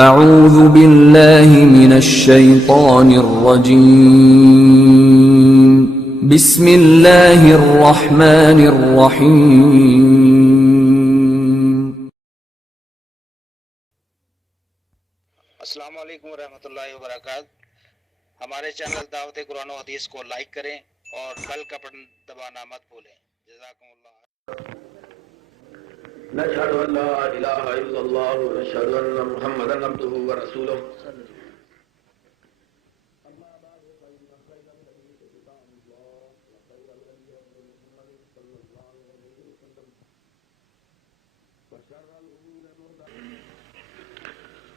اعوذ باللہ من الشیطان الرجیم بسم اللہ الرحمن الرحیم۔ السلام علیکم ورحمۃ اللہ وبرکاتہ۔ ہمارے چینل دعوت قرآن و حدیث کو لائک کریں اور بیل کا بٹن دبانا مت بھولیں۔ جزاکم اللہ۔ نشهد ان لا اله الا الله ونشهد ان محمدا عبده ورسوله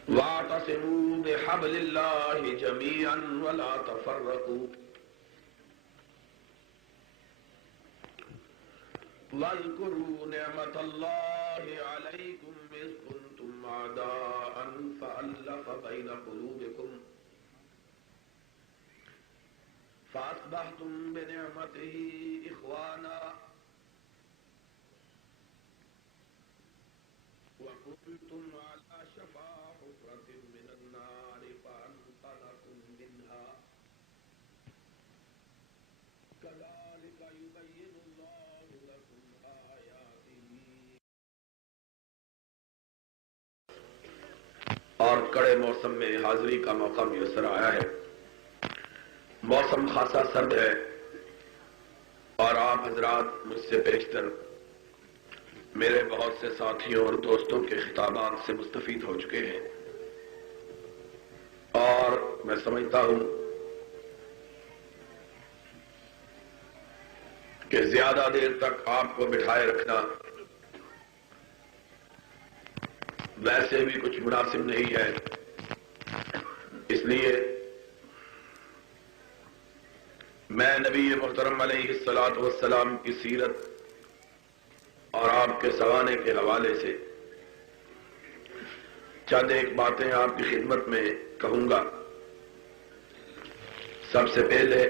واعتصموا بحبل الله جميعا ولا تفرقوا واذكروا نعمة الله عليكم إذ كنتم أعداء فألف بين قلوبكم فأصبحتم بنعمته إخوانا وكنتم على شفا حفرة من النار فأنقذكم منها كذلك يبين الله لكم آياته۔ اور کڑے موسم میں حاضری کا موقع میسر آیا ہے۔ موسم خاصا سرد ہے اور آپ حضرات مجھ سے بیشتر میرے بہت سے ساتھیوں اور دوستوں کے خطابات سے مستفید ہو چکے ہیں، اور میں سمجھتا ہوں کہ زیادہ دیر تک آپ کو بٹھائے رکھنا ویسے بھی کچھ مناسب نہیں ہے، اس لیے میں نبی محترم علیہ الصلوۃ والسلام کی سیرت اور آپ کے سوانے کے حوالے سے چند ایک باتیں آپ کی خدمت میں کہوں گا۔ سب سے پہلے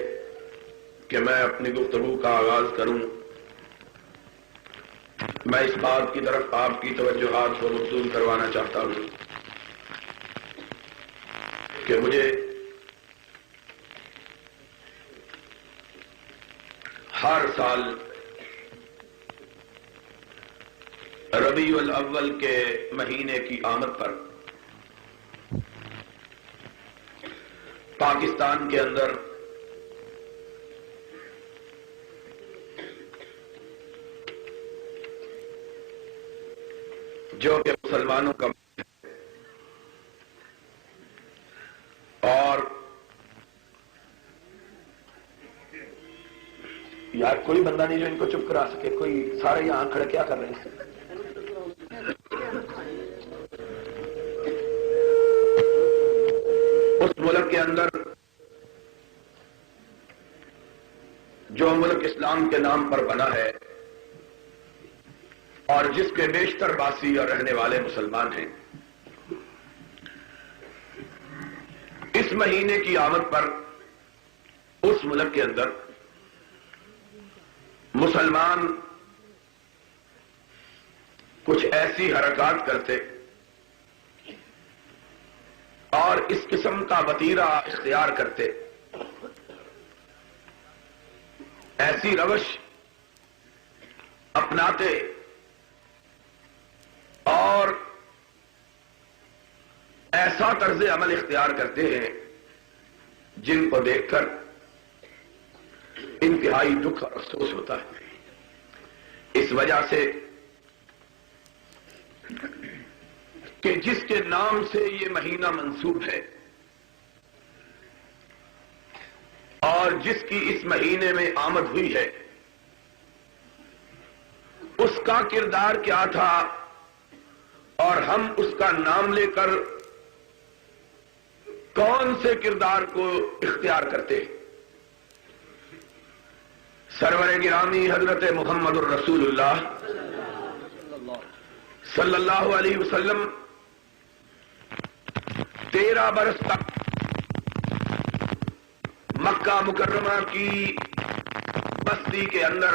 کہ میں اپنی گفتگو کا آغاز کروں، میں اس بات کی طرف آپ کی توجہات کو مبذول کروانا چاہتا ہوں کہ مجھے ہر سال ربیع الاول کے مہینے کی آمد پر پاکستان کے اندر جو کہ مسلمانوں کا اور یار کوئی بندہ نہیں جو ان کو چپ کرا سکے، کوئی سارے یہاں کھڑے کیا کر رہے ہیں؟ اس ملک کے اندر جو ملک اسلام کے نام پر بنا ہے اور جس کے بیشتر باسی اور رہنے والے مسلمان ہیں، اس مہینے کی آمد پر اس ملک کے اندر مسلمان کچھ ایسی حرکات کرتے اور اس قسم کا وتیرہ اختیار کرتے، ایسی روش اپناتے اور ایسا طرز عمل اختیار کرتے ہیں جن کو دیکھ کر انتہائی دکھ اور افسوس ہوتا ہے۔ اس وجہ سے کہ جس کے نام سے یہ مہینہ منسوب ہے اور جس کی اس مہینے میں آمد ہوئی ہے، اس کا کردار کیا تھا اور ہم اس کا نام لے کر کون سے کردار کو اختیار کرتے ہیں۔ سرور گرامی حضرت محمد الرسول اللہ صلی اللہ علیہ وسلم 13 برس تک مکہ مکرمہ کی بستی کے اندر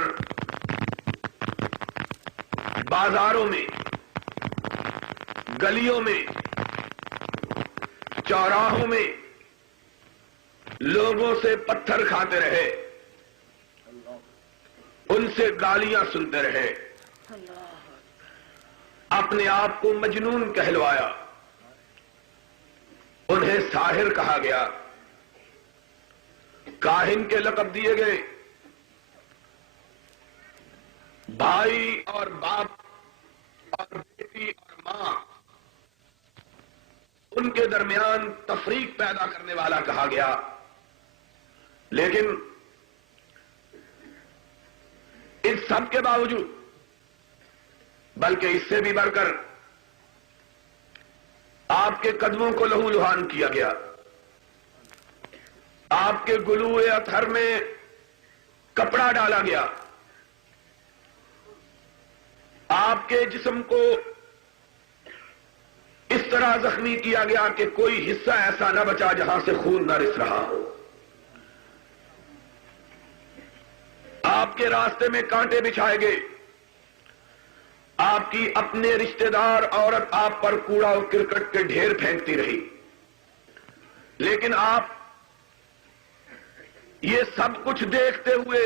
بازاروں میں، گلیوں میں چوراہوں میں لوگوں سے پتھر کھاتے رہے، ان سے گالیاں سنتے رہے، اپنے آپ کو مجنون کہلوایا، انہیں ساحر کہا گیا، کاہن کے لقب دیے گئے، بھائی اور باپ اور بیٹی اور ماں ان کے درمیان تفریق پیدا کرنے والا کہا گیا۔ لیکن اس سب کے باوجود، بلکہ اس سے بھی بڑھ کر آپ کے قدموں کو لہو لہان کیا گیا، آپ کے گلوئے اطہر میں کپڑا ڈالا گیا، آپ کے جسم کو اس طرح زخمی کیا گیا کہ کوئی حصہ ایسا نہ بچا جہاں سے خون نہ رس رہا ہو، آپ کے راستے میں کانٹے بچھائے گئے، آپ کی اپنے رشتہ دار عورت آپ پر کوڑا اور کرکٹ کے ڈھیر پھینکتی رہی، لیکن آپ یہ سب کچھ دیکھتے ہوئے،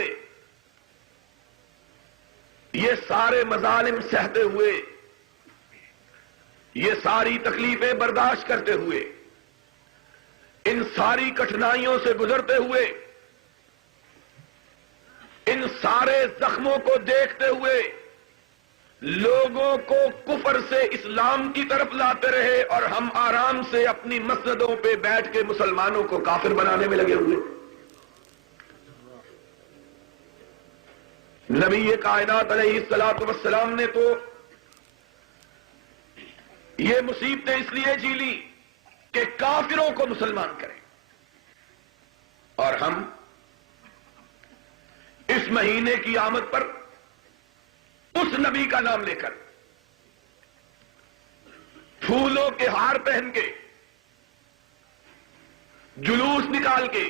یہ سارے مظالم سہتے ہوئے، یہ ساری تکلیفیں برداشت کرتے ہوئے، ان ساری کٹھنائیوں سے گزرتے ہوئے، ان سارے زخموں کو دیکھتے ہوئے لوگوں کو کفر سے اسلام کی طرف لاتے رہے، اور ہم آرام سے اپنی مسجدوں پہ بیٹھ کے مسلمانوں کو کافر بنانے میں لگے ہوئے۔ نبی کائنات علیہ الصلوۃ والسلام نے تو یہ مصیبتیں اس لیے جھیلی کہ کافروں کو مسلمان کریں، اور ہم اس مہینے کی آمد پر اس نبی کا نام لے کر پھولوں کے ہار پہن کے، جلوس نکال کے،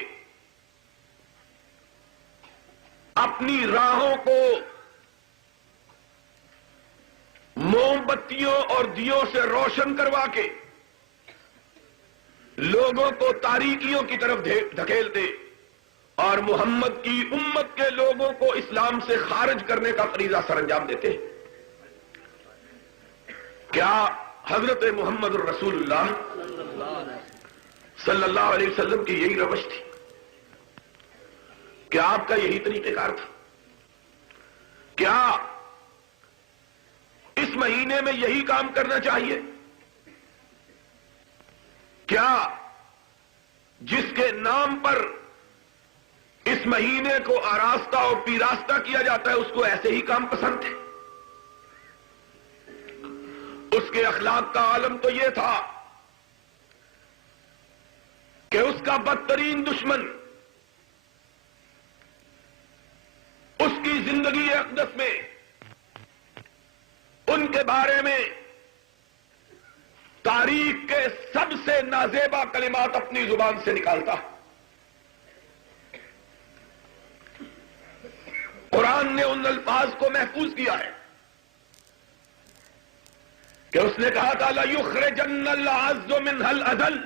اپنی راہوں کو موم بتیوں اور دیوں سے روشن کروا کے لوگوں کو تاریکیوں کی طرف دھکیلتے اور محمد کی امت کے لوگوں کو اسلام سے خارج کرنے کا فریضہ سر انجام دیتے۔ کیا حضرت محمد الرسول اللہ صلی اللہ علیہ وسلم کی یہی روش تھی؟ کیا آپ کا یہی طریقہ کار تھا؟ کیا اس مہینے میں یہی کام کرنا چاہیے؟ کیا جس کے نام پر اس مہینے کو آراستہ اور پیراستہ کیا جاتا ہے اس کو ایسے ہی کام پسند تھے؟ اس کے اخلاق کا عالم تو یہ تھا کہ اس کا بدترین دشمن اس کی زندگی اقدس میں ان کے بارے میں تاریخ کے سب سے نازیبا کلمات اپنی زبان سے نکالتا۔ قرآن نے ان الفاظ کو محفوظ کیا ہے کہ اس نے کہا تھا لَيُخْرِجَنَّ الْأَعَزُّ مِنْهَا الْأَذَلَّ،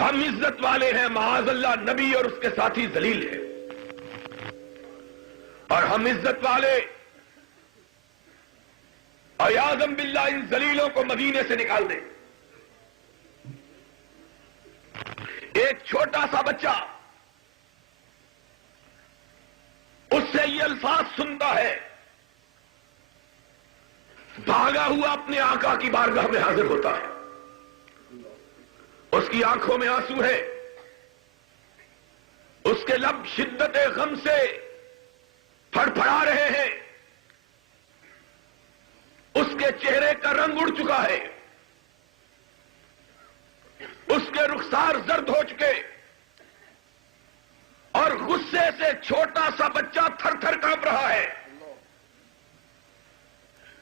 ہم عزت والے ہیں، معاذ اللہ نبی اور اس کے ساتھی ذلیل ہیں، اور ہم عزت والے اعوذ باللہ ان ذلیلوں کو مدینے سے نکال دیں۔ ایک چھوٹا سا بچہ اس سے یہ الفاظ سنتا ہے، بھاگا ہوا اپنے آقا کی بارگاہ میں حاضر ہوتا ہے، اس کی آنکھوں میں آنسو ہے، اس کے لب شدت غم سے پھڑپھڑا رہے ہیں، اس کے چہرے کا رنگ اڑ چکا ہے، اس کے رخسار زرد ہو چکے، اور غصے سے چھوٹا سا بچہ تھر تھر کانپ رہا ہے۔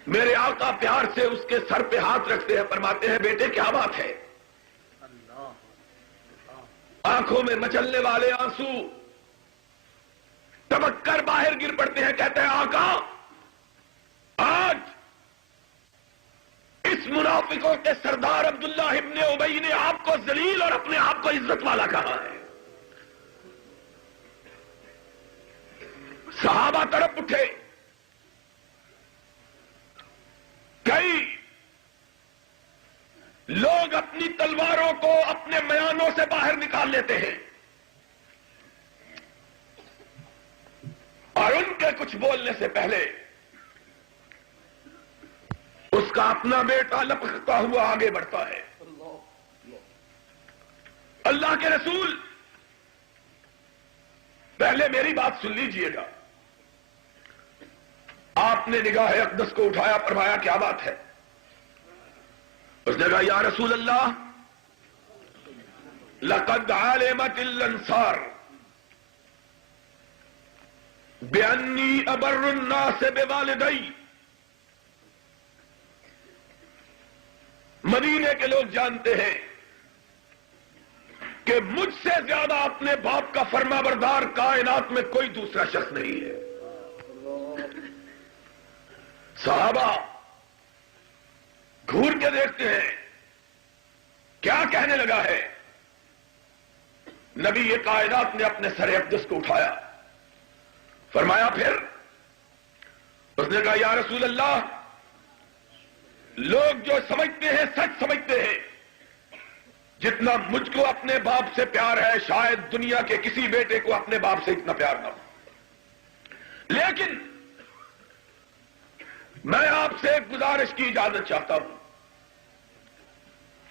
میرے آقا پیار سے اس کے سر پہ ہاتھ رکھتے ہیں، فرماتے ہیں بیٹے کیا بات ہے؟ آنکھوں میں مچلنے والے آنسو ٹپک کر باہر گر پڑتے ہیں، کہتے ہیں آقا آج اس منافق منافقوں کے سردار عبداللہ ابن ابی نے آپ کو ذلیل اور اپنے آپ کو عزت والا کہا ہے. صحابہ تڑپ اٹھے. کئی لوگ اپنی تلواروں کو اپنے میانوں سے باہر نکال لیتے ہیں اور ان کے کچھ بولنے سے پہلے اس کا اپنا بیٹا لپکتا ہوا آگے بڑھتا ہے. اللہ کے رسول پہلے میری بات سن لیجئے گا. آپ نے نگاہ اقدس کو اٹھایا, فرمایا کیا بات ہے؟ اس نے کہا یا رسول اللہ لقد علمت الانصار بانی ابر الناس بوالدی. مدینے کے لوگ جانتے ہیں کہ مجھ سے زیادہ اپنے باپ کا فرما بردار کائنات میں کوئی دوسرا شخص نہیں ہے. صحابہ گھور کے دیکھتے ہیں کیا کہنے لگا ہے. نبی یہ کائنات نے اپنے سر اقدس کو اٹھایا, فرمایا پھر؟ اس نے کہا یا رسول اللہ لوگ جو سمجھتے ہیں سچ سمجھتے ہیں. جتنا مجھ کو اپنے باپ سے پیار ہے شاید دنیا کے کسی بیٹے کو اپنے باپ سے اتنا پیار نہ ہو. لیکن میں آپ سے ایک گزارش کی اجازت چاہتا ہوں.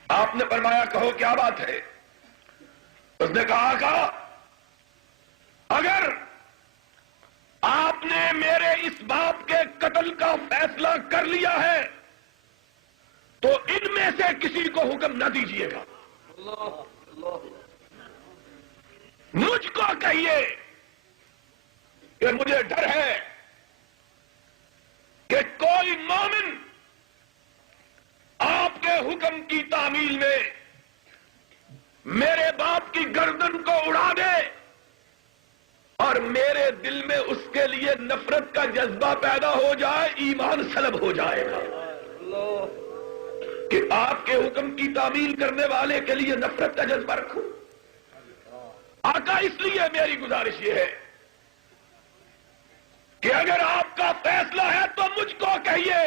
آپ نے فرمایا کہو کیا بات ہے؟ اس نے کہا آقا اگر آپ نے میرے اس باپ کے قتل کا فیصلہ کر لیا ہے تو ان میں سے کسی کو حکم نہ دیجیے گا. مجھ کو کہیے کہ مجھے ڈر ہے کہ کوئی مومن آپ کے حکم کی تعمیل میں میرے باپ کی گردن کو اڑا دے اور میرے دل میں اس کے لیے نفرت کا جذبہ پیدا ہو جائے, ایمان سلب ہو جائے گا. کہ آپ کے حکم کی تعمیل کرنے والے کے لیے نفرت کا جذبہ رکھوں. آقا اس لیے میری گزارش یہ ہے کہ اگر آپ کا فیصلہ ہے تو مجھ کو کہیے.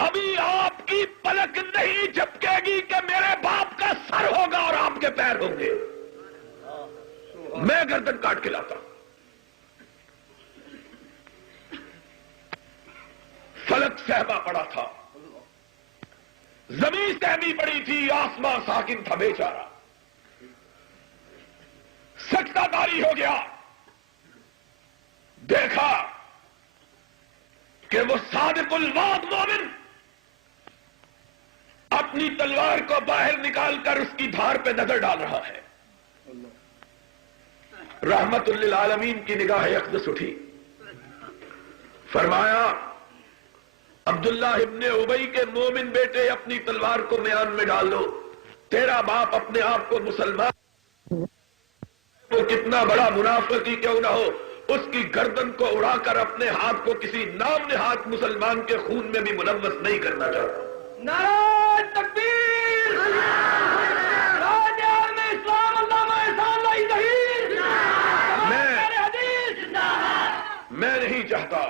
ابھی آپ کی پلک نہیں جھپکے گی کہ میرے باپ کا سر ہوگا اور آپ کے پیر ہوں گے. میں گردن کاٹ کے لاتا ہوں. فلک سہما پڑا تھا, زمین سہمی پڑی تھی, آسمان ساکن تھا بیچارہ. سجدہ داری ہو گیا. دیکھا کہ وہ صادق الوعد مومن اپنی تلوار کو باہر نکال کر اس کی دھار پہ نظر ڈال رہا ہے. رحمت للعالمین کی نگاہ اقدس اٹھی, فرمایا عبداللہ ابن ابی کے مومن بیٹے اپنی تلوار کو میان میں ڈال دو. تیرا باپ اپنے آپ کو مسلمان وہ کتنا بڑا منافق ہی کیوں نہ ہو اس کی گردن کو اڑا کر اپنے ہاتھ کو کسی نام نہاد مسلمان کے خون میں بھی ملوث نہیں کرنا چاہتا. نعرہ تکبیر! راجہ میں اسلام علامہ احسان اللہ ظہیر! میں نہیں چاہتا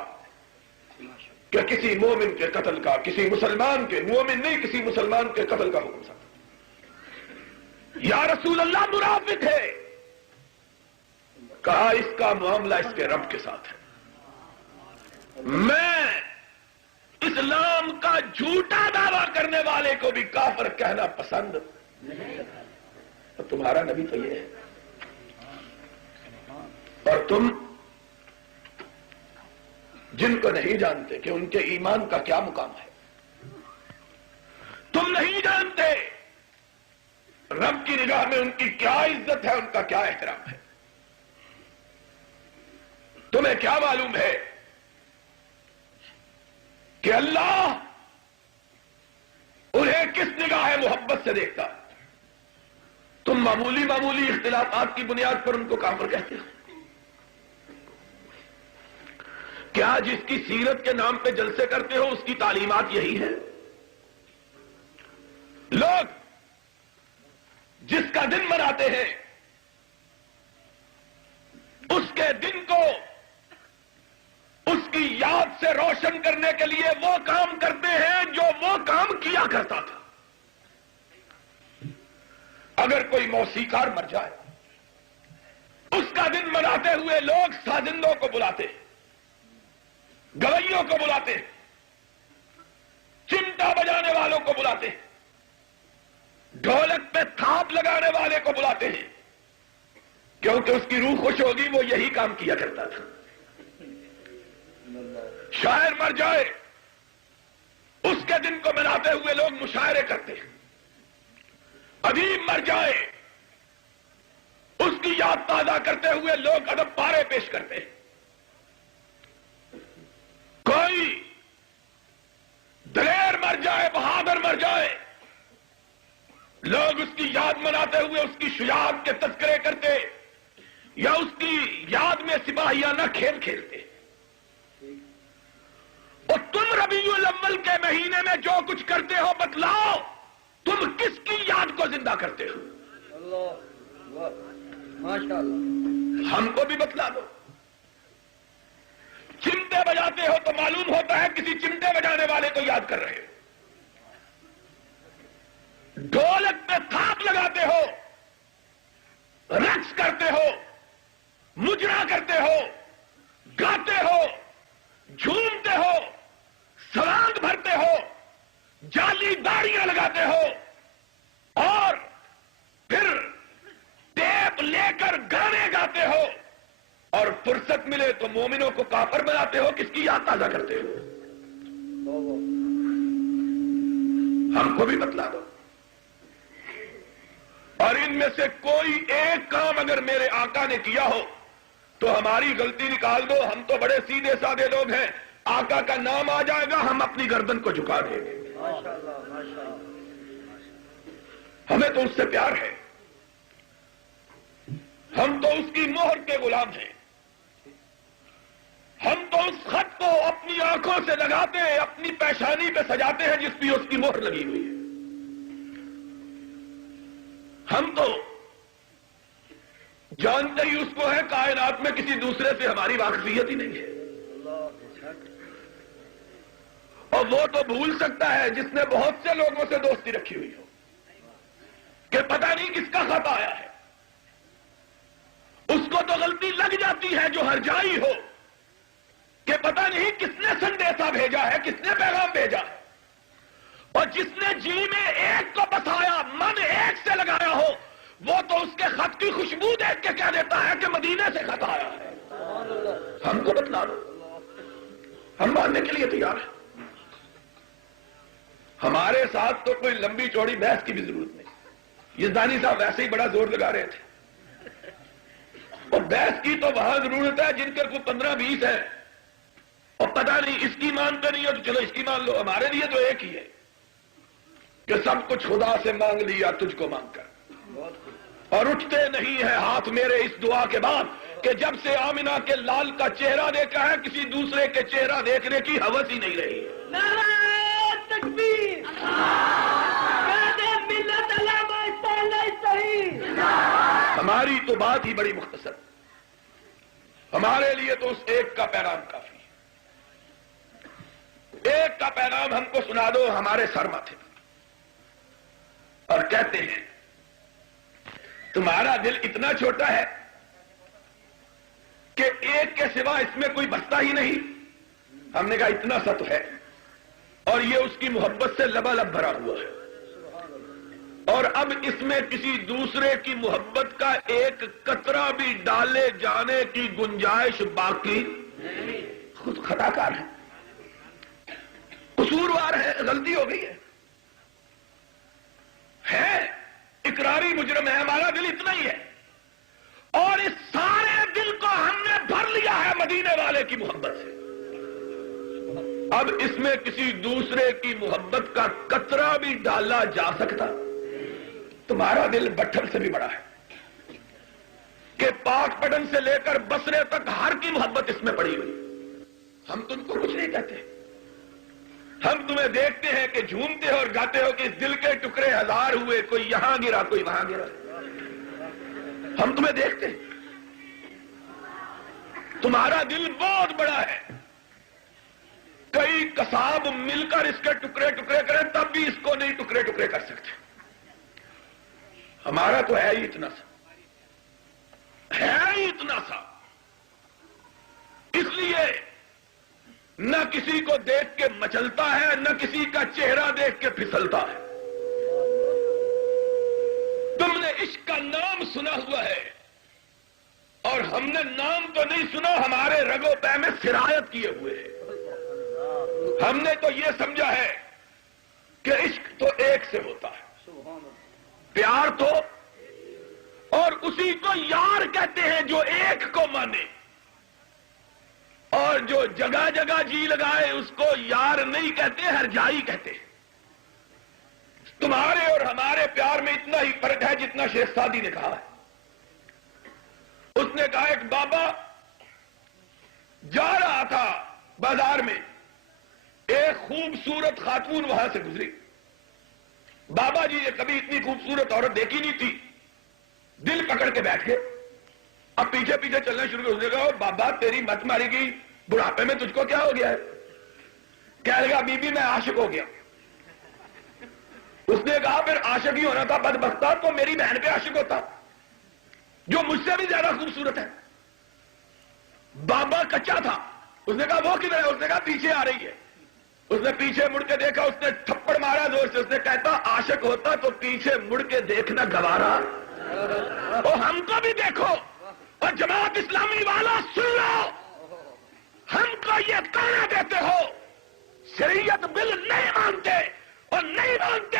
کہ کسی مومن کے قتل کا, کسی مسلمان کے, مومن نہیں کسی مسلمان کے قتل کا حکم سکتا. یا رسول اللہ منافق ہے. کہا اس کا معاملہ اس کے رب کے ساتھ ہے. میں اسلام کا جھوٹا دعویٰ کرنے والے کو بھی کافر کہنا پسند نہیں. تمہارا نبی تو یہ ہے اور تم جن کو نہیں جانتے کہ ان کے ایمان کا کیا مقام ہے, تم نہیں جانتے رب کی نگاہ میں ان کی کیا عزت ہے, ان کا کیا احترام ہے. تمہیں کیا معلوم ہے کہ اللہ انہیں کس نگاہ محبت سے دیکھتا ہے. تم معمولی معمولی اختلافات کی بنیاد پر ان کو کافر کہتے ہو. کیا جس کی سیرت کے نام پہ جلسے کرتے ہو اس کی تعلیمات یہی ہے؟ جس کا دن مناتے ہیں اس کے دن کو اس کی یاد سے روشن کرنے کے لیے وہ کام کرتے ہیں جو وہ کام کیا کرتا تھا. اگر کوئی موسیقار مر جائے اس کا دن مناتے ہوئے لوگ سازندوں کو بلاتے ہیں, گویوں کو بلاتے ہیں, چمٹا بجانے والوں کو بلاتے ہیں, ڈھولک پہ تھاپ لگانے والے کو بلاتے ہیں, کیونکہ اس کی روح خوش ہوگی, وہ یہی کام کیا کرتا تھا. شاعر مر جائے اس کے دن کو مناتے ہوئے لوگ مشاعرے کرتے ہیں. ادیب مر جائے اس کی یاد تازہ کرتے ہوئے لوگ ادب پارے پیش کرتے ہیں. کوئی دلیر مر جائے, بہادر مر جائے, لوگ اس کی یاد مناتے ہوئے اس کی شجاعت کے تذکرے کرتے یا اس کی یاد میں سپاہیانہ کھیل کھیلتے. اور تم ربیع الاول کے مہینے میں جو کچھ کرتے ہو بتلاؤ, تم کس کی یاد کو زندہ کرتے ہو؟ ہم کو بھی بتلا دو. چمٹے بجاتے ہو تو معلوم ہوتا ہے کسی چمٹے بجانے والے کو یاد کر رہے ہو. ڈھولک پہ تھاپ لگاتے ہو, رقص کرتے ہو, مجرا کرتے ہو, گاتے ہو, جھومتے ہو, سوانگ بھرتے ہو, جعلی داڑیاں لگاتے ہو, اور پھر ٹیپ لے کر گانے گاتے ہو, اور فرصت ملے تو مومنوں کو کافر بناتے ہو. کس کی یاد تازہ کرتے ہو؟ ہم کو بھی بتلا دو. اور ان میں سے کوئی ایک کام اگر میرے آقا نے کیا ہو تو ہماری غلطی نکال دو. ہم تو بڑے سیدھے سادے لوگ ہیں, آقا کا نام آ جائے گا ہم اپنی گردن کو جھکا دیں گے. ہمیں تو اس سے پیار ہے, ہم تو اس کی مہر کے غلام ہیں. ہم تو اس خط کو اپنی آنکھوں سے لگاتے ہیں, اپنی پیشانی پہ سجاتے ہیں جس پہ اس کی مہر لگی ہوئی ہے. ہم تو جانتے ہی اس کو ہے, کائنات میں کسی دوسرے سے ہماری واقفیت ہی نہیں ہے. اور وہ تو بھول سکتا ہے جس نے بہت سے لوگوں سے دوستی رکھی ہوئی ہو کہ پتہ نہیں کس کا خط آیا ہے. اس کو تو غلطی لگ جاتی ہے جو ہرجائی ہو کہ پتہ نہیں کس نے سندیسا بھیجا ہے, کس نے پیغام بھیجا ہے. اور جس نے جی میں ایک کو بسایا, من ایک سے لگایا ہو, وہ تو اس کے خط کی خوشبو دیکھ کے کہہ دیتا ہے کہ مدینے سے خط آیا ہے. ہم کو بتلا دو, ہم ماننے کے لیے تیار ہیں. ہمارے ساتھ تو کوئی لمبی چوڑی بحث کی بھی ضرورت نہیں. یہ زانی صاحب ویسے ہی بڑا زور لگا رہے تھے, اور بحث کی تو وہاں ضرورت ہے جن کے کوئی 15-20 ہے اور پتہ نہیں اس کی مانتے نہیں ہو تو چلو اس کی مان لو. ہمارے لیے تو ایک ہی ہے کہ سب کچھ خدا سے مانگ لیا تجھ کو مانگ کر, اور اٹھتے نہیں ہے ہاتھ میرے اس دعا کے بعد کہ جب سے آمنہ کے لال کا چہرہ دیکھا ہے کسی دوسرے کے چہرہ دیکھنے کی ہوس ہی نہیں رہی. نعرہ تکبیر, ملت علامہ اصطلاح صحیح. ہماری تو بات ہی بڑی مختصر, ہمارے لیے تو اس ایک کا پیغام کافی ہے. ایک کا پیغام ہم کو سنا دو ہمارے سر ماتھے, اور کہتے ہیں تمہارا دل اتنا چھوٹا ہے کہ ایک کے سوا اس میں کوئی بستا ہی نہیں. ہم نے کہا اتنا سا تو ہے, اور یہ اس کی محبت سے لبالب بھرا ہوا ہے, اور اب اس میں کسی دوسرے کی محبت کا ایک قطرہ بھی ڈالے جانے کی گنجائش باقی. خود خطا کار ہے, قصوروار ہے, غلطی ہو گئی ہے, اقراری مجرم ہے. ہمارا دل اتنا ہی ہے, اور اس سارے دل کو ہم نے بھر لیا ہے مدینے والے کی محبت سے. اب اس میں کسی دوسرے کی محبت کا قطرہ بھی ڈالا جا سکتا؟ تمہارا دل بٹھل سے بھی بڑا ہے کہ پاک پٹن سے لے کر بصرے تک ہر کی محبت اس میں پڑی ہوئی. ہم تم کو کچھ نہیں کہتے, ہم تمہیں دیکھتے ہیں کہ جھومتے ہو اور گاتے ہو کہ اس دل کے ٹکڑے ہزار ہوئے، کوئی یہاں گرا کوئی وہاں گرا، ہم تمہیں دیکھتے ہیں۔ تمہارا دل بہت بڑا ہے، کئی قصاب مل کر اس کے ٹکڑے ٹکڑے کریں تب بھی اس کو نہیں ٹکڑے ٹکڑے کر سکتے۔ ہمارا تو ہے ہی اتنا سا، ہے ہی اتنا سا، اس لیے نہ کسی کو دیکھ کے مچلتا ہے، نہ کسی کا چہرہ دیکھ کے پھسلتا ہے۔ تم نے عشق کا نام سنا ہوا ہے اور ہم نے نام تو نہیں سنا، ہمارے رگ و پے میں سرایت کیے ہوئے ہیں۔ ہم نے تو یہ سمجھا ہے کہ عشق تو ایک سے ہوتا ہے، پیار تو، اور اسی کو یار کہتے ہیں جو ایک کو مانے، اور جو جگہ جگہ جی لگائے اس کو یار نہیں کہتے، ہر جائی کہتے ہیں۔ تمہارے اور ہمارے پیار میں اتنا ہی فرق ہے جتنا شیخ سعدی نے کہا ہے۔ اس نے کہا ایک بابا جا رہا تھا بازار میں، ایک خوبصورت خاتون وہاں سے گزری۔ بابا جی نے کبھی اتنی خوبصورت عورت دیکھی نہیں تھی، دل پکڑ کے بیٹھ گئے، اب پیچھے پیچھے چلنا شروع کر دے گا۔ بابا تیری مت ماری گئی، بڑھاپے میں تجھ کو کیا ہو گیا ہے؟ کہہ لگا بی بی میں عاشق ہو گیا۔ اس نے کہا پھر عاشق ہی ہونا تھا بدبختہ، تو میری بہن پہ عاشق ہوتا جو مجھ سے بھی زیادہ خوبصورت ہے۔ بابا کچا تھا، اس نے کہا وہ کدھر ہے؟ اس نے کہا پیچھے آ رہی ہے۔ اس نے پیچھے مڑ کے دیکھا، اس نے تھپڑ مارا زور سے۔ اس نے کہتا عاشق ہوتا تو پیچھے مڑ کے دیکھنا گوارا، اور ہم کو بھی دیکھو، اور جماعت اسلامی والا سن لو، ہم کو یہ کہنا دیتے ہو شریعت بل نہیں مانتے، اور نہیں مانتے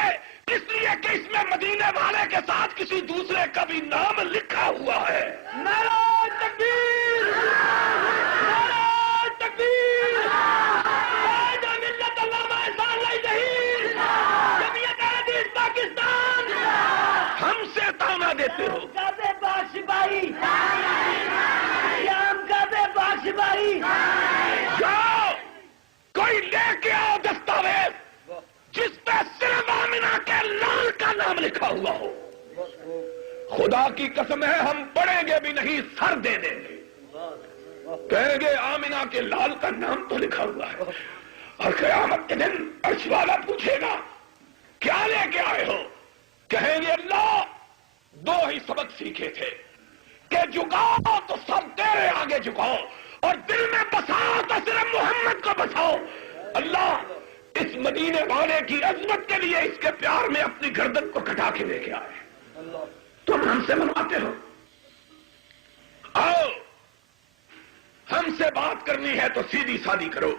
اس لیے کہ اس میں مدینے والے کے ساتھ کسی دوسرے کا بھی نام لکھا ہوا ہے۔ نعرہ تکبیر، نعرہ تکبیر، قائد ملت علامہ احسان اللہ شہید، جمعیت اہل حدیث پاکستان۔ ہم سے تانا دیتے ہو، کعبے بخش بھائی، شام کعبے بخش بھائی، جاؤ کوئی لے کے آؤ دستاویز جس پہ صرف آمنہ کے لال کا نام لکھا ہوا ہو۔ خدا کی قسم ہے ہم پڑھیں گے بھی نہیں، سر دے دیں گے، کہیں گے آمنہ کے لال کا نام تو لکھا ہوا ہے۔ اور قیامت کے دن عرش والا پوچھے گا کیا لے کے آئے ہو؟ کہیں گے اللہ دو ہی سبق سیکھے تھے کہ جھکاؤ تو سب تیرے آگے جھکاؤ، اور دل میں بساؤ تو صرف محمد کو بساؤ۔ اللہ اس مدینے والے کی عظمت کے لیے اس کے پیار میں اپنی گردن کو کٹا کے لے کے آئے، تم ہم سے منواتے ہو؟ آؤ ہم سے بات کرنی ہے تو سیدھی سادی کرو،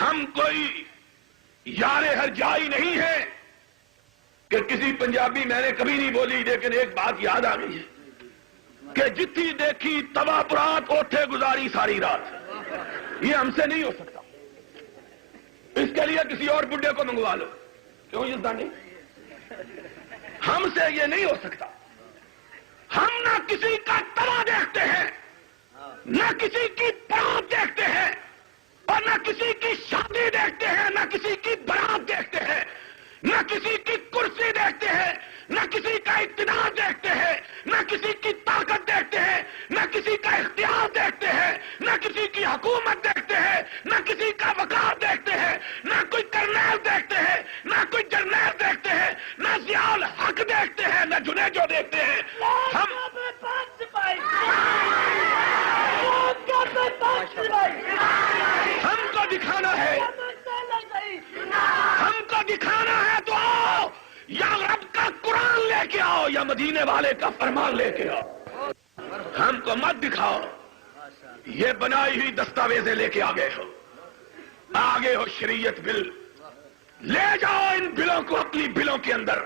ہم کوئی یار ہر جائی نہیں ہے کہ کسی پنجابی میں نے کبھی نہیں بولی، لیکن ایک بات یاد آ گئی ہے کہ جتنی دیکھی توا پرات اوٹھے گزاری ساری رات، یہ ہم سے نہیں ہو سکتا، اس کے لیے کسی اور بڈھے کو منگوا لو۔ کیوں یزدانی؟ ہم سے یہ نہیں ہو سکتا۔ ہم نہ کسی کا توا دیکھتے ہیں، نہ کسی کی برات دیکھتے ہیں، اور نہ کسی کی شادی دیکھتے ہیں، نہ کسی کی برات دیکھتے ہیں، نہ کسی کی کرسی دیکھتے ہیں، نہ کسی کا اقتدار دیکھتے ہیں، نہ کسی کی طاقت دیکھتے ہیں، نہ کسی کا اختیار دیکھتے ہیں، نہ کسی کی حکومت دیکھتے ہیں، نہ کسی کا وقار دیکھتے ہیں، نہ کوئی کرنیل دیکھتے ہیں، نہ کوئی جرنیل دیکھتے ہیں، نہ ضیاء الحق دیکھتے ہیں، نہ جنیجو دیکھتے ہیں۔ ہم ہم کو دکھانا ہے، ہم کو دکھانا ہے تو آؤ، یا رب کا قرآن لے کے آؤ یا مدینے والے کا فرمان لے کے آؤ، ہم کو مت دکھاؤ یہ بنائی ہوئی دستاویزیں لے کے آگے ہو شریعت بل، لے جاؤ ان بلوں کو اپنی بلوں کے اندر۔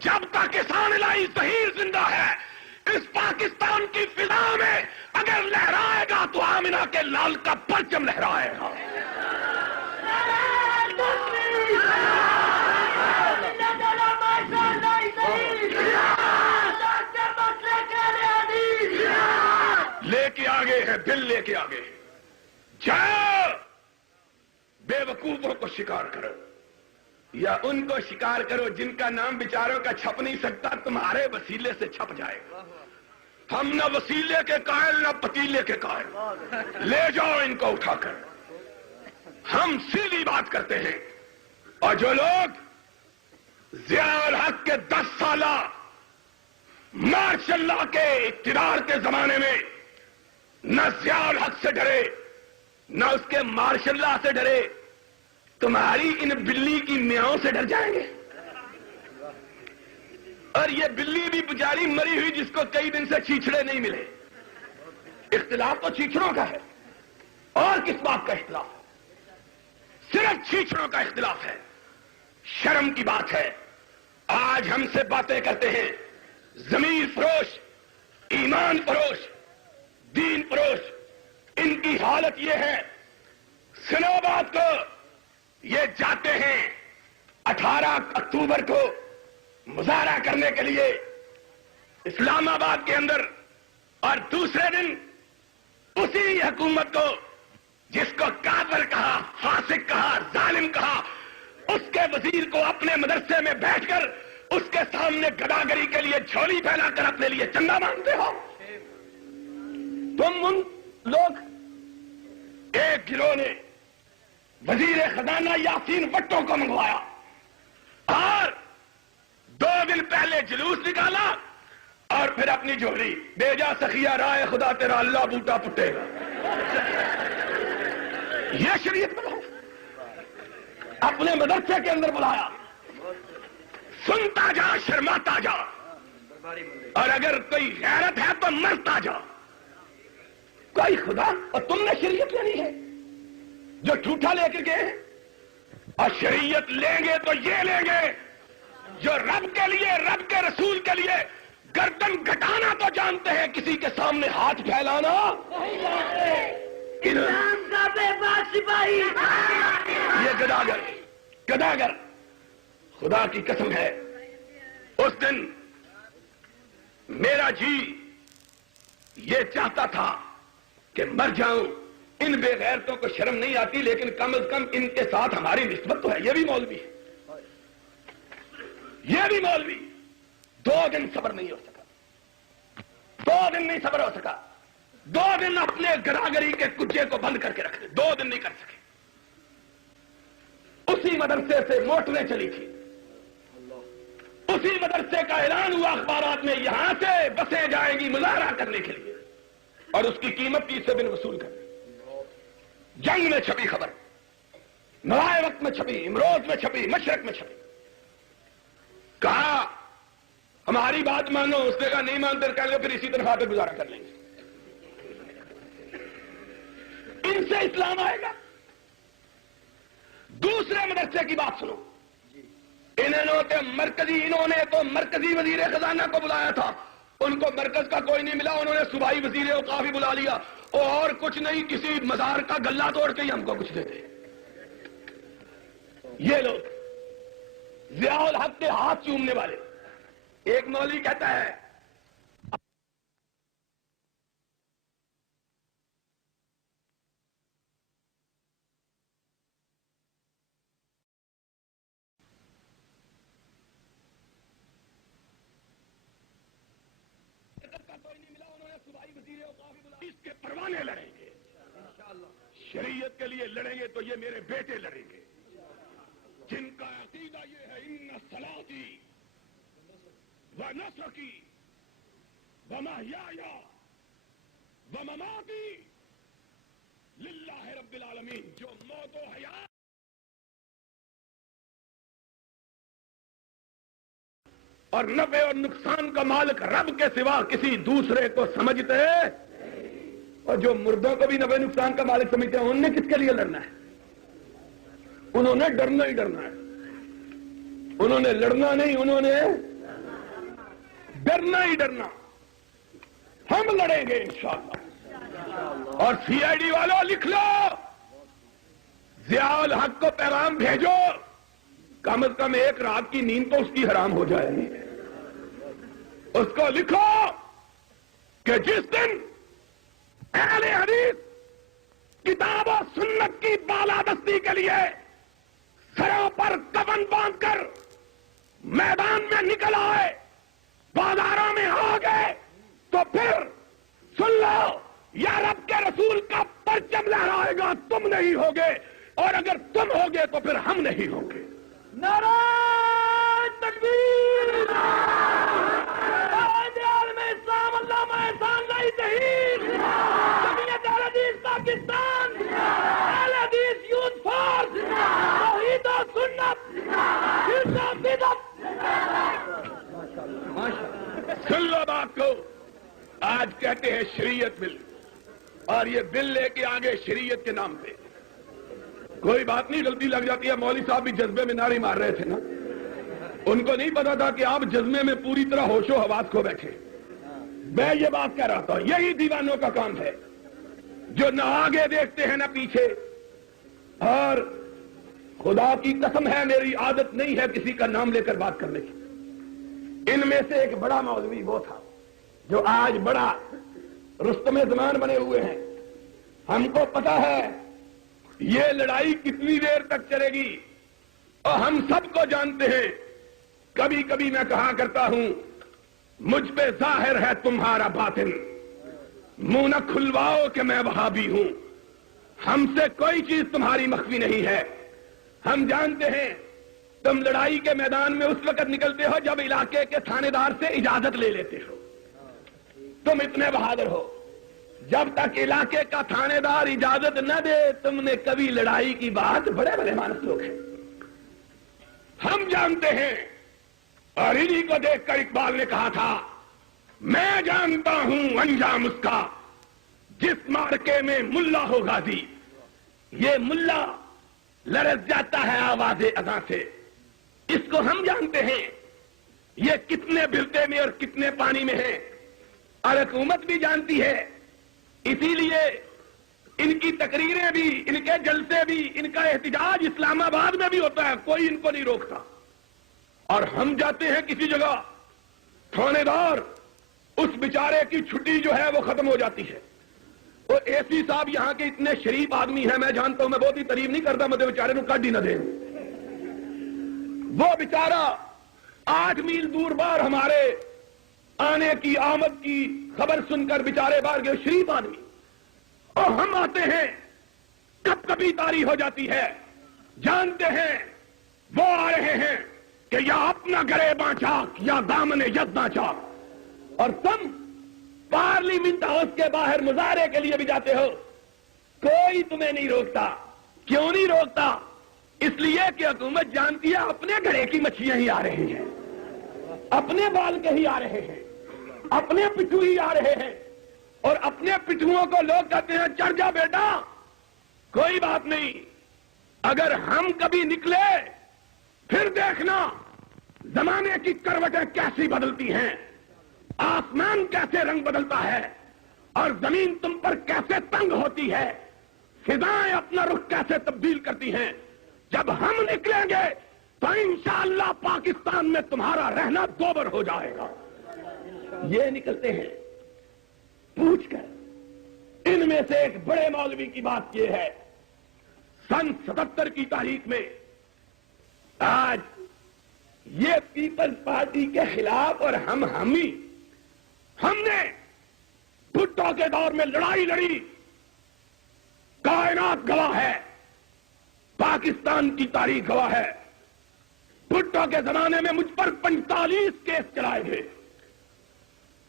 جب تک کسان الہی ظہیر زندہ ہے اس پاکستان کی فضا میں اگر لہرائے گا تو آمنہ کے لال کا پرچم لہرائے گا۔ لے کے آگے ہے، بل لے کے آگے، جاؤ بے وقوفوں شکار کرو یا ان کو شکار کرو جن کا نام بیچاروں کا چھپ نہیں سکتا، تمہارے وسیلے سے چھپ جائے گا۔ ہم نہ وسیلے کے قائل نہ پتیلے کے قائل، لے جاؤ ان کو اٹھا کر۔ ہم سیدھی بات کرتے ہیں، اور جو لوگ ضیاء الحق کے 10 سالہ ماشاء اللہ کے اقتدار کے زمانے میں نہ ضیاء الحق سے ڈرے نہ اس کے ماشاء اللہ سے ڈرے، تمہاری ان بلی کی میاؤں سے ڈر جائیں گے؟ اور یہ بلی بھی بیچاری مری ہوئی جس کو کئی دن سے چیچڑے نہیں ملے۔ اختلاف تو چیچڑوں کا ہے، اور کس بات کا اختلاف ہے؟ صرف چیچڑوں کا اختلاف ہے۔ شرم کی بات ہے، آج ہم سے باتیں کرتے ہیں ضمیر فروش، ایمان فروش، دین فروش، ان کی حالت یہ ہے، سنو بات کو، یہ جاتے ہیں 18 اکتوبر کو مظاہرہ کرنے کے لیے اسلام آباد کے اندر، اور دوسرے دن اسی حکومت کو جس کو کافر کہا، فاسق کہا، ظالم کہا، اس کے وزیر کو اپنے مدرسے میں بیٹھ کر اس کے سامنے گداگری کے لیے جھولی پھیلا کر اپنے لیے چندہ مانگتے ہو۔ تم ان لوگ، ایک گروہ نے وزیر خزانہ یاسین بٹو کو منگوایا اور 2 دن پہلے جلوس نکالا، اور پھر اپنی جھولی بے جا سخیا رائے خدا تیرا اللہ بوٹا پٹے گا۔ یہ شریعت بناؤ، اپنے مدرسے کے اندر بلایا، سنتا جا شرماتا جا، اور اگر کوئی غیرت ہے تو مرتا جا۔ کوئی خدا، اور تم نے شریعت لینی ہے جو جھوٹا لے کے گئے، اور شریعت لیں گے تو یہ لیں گے جو رب کے لیے، رب کے رسول کے لیے گردن گھٹانا تو جانتے ہیں، کسی کے سامنے ہاتھ پھیلانا اسلام کا بے باک سپاہی، یہ گداگر خدا کی قسم ہے۔ اس دن میرا جی یہ چاہتا تھا کہ مر جاؤں، ان بے غیرتوں کو شرم نہیں آتی، لیکن کم از کم ان کے ساتھ ہماری نسبت تو ہے۔ یہ بھی مولوی ہے، یہ بھی مولوی 2 دن صبر نہیں ہو سکا، 2 دن نہیں صبر ہو سکا، 2 دن اپنے گراگری کے کجے کو بند کر کے رکھ دے، 2 دن نہیں کر سکے۔ اسی مدرسے سے موٹریں چلی تھی، اسی مدرسے کا اعلان ہوا اخبارات میں، یہاں سے بسیں جائیں گی مظاہرہ کرنے کے لیے، اور اس کی قیمت 30 بن وصول کر۔ جنگ میں چھپی خبر، نوائے وقت میں چھپی، امروز میں چھپی، مشرق میں چھپی۔ کہا ہماری بات مانو، اس نے کہا نہیں مانتے، کہہ لو پھر اسی تنخواہ پہ گزارا کر لیں گے۔ ان سے اسلام آئے گا؟ دوسرے مدرسے کی بات سنو، انہوں نے تو مرکزی وزیر خزانہ کو بلایا تھا، ان کو مرکز کا کوئی نہیں ملا، انہوں نے صوبائی وزیر اوقاف ہی بلا لیا، اور کچھ نہیں، کسی مزار کا گلہ توڑ کے ہی ہم کو کچھ دیتے۔ یہ لوگ ضیاء الحق کے ہاتھ چومنے والے۔ ایک مولوی کہتا ہے کوئی نہیں ملا، انہوں نے صوبائی وزیر اوقاف ہی بلا، اس کے پروانے لڑیں گے، شریعت کے لیے لڑیں گے تو یہ میرے بیٹے لڑیں گے، جن کا عقیدہ یہ ہے ان صلاتی و نسکی و محیای و مماتی للہ رب العالمین، جو موت و حیات اور نفع اور نقصان کا مالک رب کے سوا کسی دوسرے کو سمجھتے ہیں، اور جو مردوں کو بھی نفع نقصان کا مالک سمجھتے ہیں، انہوں نے کس کے لیے لڑنا ہے؟ انہوں نے ڈرنا ہی ڈرنا ہے، انہوں نے لڑنا نہیں، انہوں نے ڈرنا ہی ڈرنا۔ ہم لڑیں گے انشاءاللہ۔ اور سی آئی ڈی والوں لکھ لو، ضیاء الحق کو پیغام بھیجو، کم از کم 1 رات کی نیند تو اس کی حرام ہو جائے گی۔ اس کو لکھو کہ جس دن اہل حدیث کتاب و سنت کی بالادستی کے لیے سروں پر کفن باندھ کر میدان میں نکل آئے، بازاروں میں آ گئے، تو پھر سن لو، یا رب کے رسول کا پرچم لہرائے گا، تم نہیں ہوگے، اور اگر تم ہوگے تو پھر ہم نہیں ہوں گے۔ نعرہ تکبیر، عالم اسلام علامہ احسان اللہ تحریر، جمعیت اہل حدیث پاکستان، اہل حدیث یوتھ فورس، توحید و سنت، شرک و بدعت۔ سن لو بات کو، آج کہتے ہیں شریعت بل، اور یہ بل لے کے آگے شریعت کے نام پہ کوئی بات نہیں، غلطی لگ جاتی ہے۔ مولوی صاحب بھی جذبے میں نعرے مار رہے تھے نا، ان کو نہیں پتا تھا کہ آپ جذبے میں پوری طرح ہوش و حواس کھو بیٹھے۔ میں یہ بات کہہ رہا تھا، یہی دیوانوں کا کام ہے جو نہ آگے دیکھتے ہیں نہ پیچھے، اور خدا کی قسم ہے میری عادت نہیں ہے کسی کا نام لے کر بات کرنے کی۔ ان میں سے ایک بڑا مولوی وہ تھا جو آج بڑا رستم زمان بنے ہوئے ہیں۔ ہم کو پتا ہے یہ لڑائی کتنی دیر تک چلے گی، اور ہم سب کو جانتے ہیں۔ کبھی کبھی میں کہا کرتا ہوں، مجھ پہ ظاہر ہے تمہارا باطن، منہ نہ کھلواؤ کہ میں وہابی ہوں۔ ہم سے کوئی چیز تمہاری مخفی نہیں ہے۔ ہم جانتے ہیں تم لڑائی کے میدان میں اس وقت نکلتے ہو جب علاقے کے تھانے دار سے اجازت لے لیتے ہو۔ تم اتنے بہادر ہو، جب تک علاقے کا تھانے دار اجازت نہ دے تم نے کبھی لڑائی کی بات، بڑے بڑے مانس لوگ ہیں، ہم جانتے ہیں۔ اور انہی کو دیکھ کر اقبال نے کہا تھا، میں جانتا ہوں انجام اس کا جس مارکے میں ملا ہو غازی۔ یہ ملا لرز جاتا ہے آواز اذان سے، اس کو ہم جانتے ہیں یہ کتنے بھرتے میں اور کتنے پانی میں ہے، اور حکومت بھی جانتی ہے۔ اسی لیے ان کی تقریریں بھی، ان کے جلسے بھی، ان کا احتجاج اسلام آباد میں بھی ہوتا ہے، کوئی ان کو نہیں روکتا۔ اور ہم جاتے ہیں کسی جگہ، تھانے دار، اس بیچارے کی چھٹی جو ہے وہ ختم ہو جاتی ہے۔ وہ اے سی صاحب یہاں کے اتنے شریف آدمی ہیں، میں جانتا ہوں، میں بہت ہی تعریف نہیں کرتا، مجھے بیچارے نو کڈ ہی نہ دیں۔ وہ بیچارہ 8 میل دور بار ہمارے آنے کی آمد کی خبر سن کر بیچارے باہر گئے، شریف آدمی، اور ہم آتے ہیں، کب کبھی تاری ہو جاتی ہے، جانتے ہیں وہ آ رہے ہیں کہ یا اپنا گرے چاک یا دامن یزنا چاک، اور تم پارلیمنٹ ہاؤس کے باہر مظاہرے کے لیے بھی جاتے ہو، کوئی تمہیں نہیں روکتا۔ کیوں نہیں روکتا؟ اس لیے کہ حکومت جانتی ہے اپنے گھڑے کی مچھلیاں ہی آ رہی ہیں، اپنے بال کے ہی آ رہے ہیں، اپنے پٹھو ہی آ رہے ہیں، اور اپنے پٹھوؤں کو لوگ کہتے ہیں چڑھ جا بیٹا، کوئی بات نہیں۔ اگر ہم کبھی نکلے پھر دیکھنا زمانے کی کروٹیں کیسی بدلتی ہیں، آسمان کیسے رنگ بدلتا ہے، اور زمین تم پر کیسے تنگ ہوتی ہے، فضائیں اپنا رخ کیسے تبدیل کرتی ہیں۔ جب ہم نکلیں گے تو انشاءاللہ پاکستان میں تمہارا رہنا دوبر ہو جائے گا۔ یہ نکلتے ہیں پوچھ کر۔ ان میں سے ایک بڑے مولوی کی بات یہ ہے، سن 77 کی تاریخ میں آج یہ پیپلز پارٹی کے خلاف اور ہم نے بھٹو کے دور میں لڑائی لڑی، کائنات گواہ ہے، پاکستان کی تاریخ گواہ ہے۔ بھٹو کے زمانے میں مجھ پر 45 کیس چلائے گئے،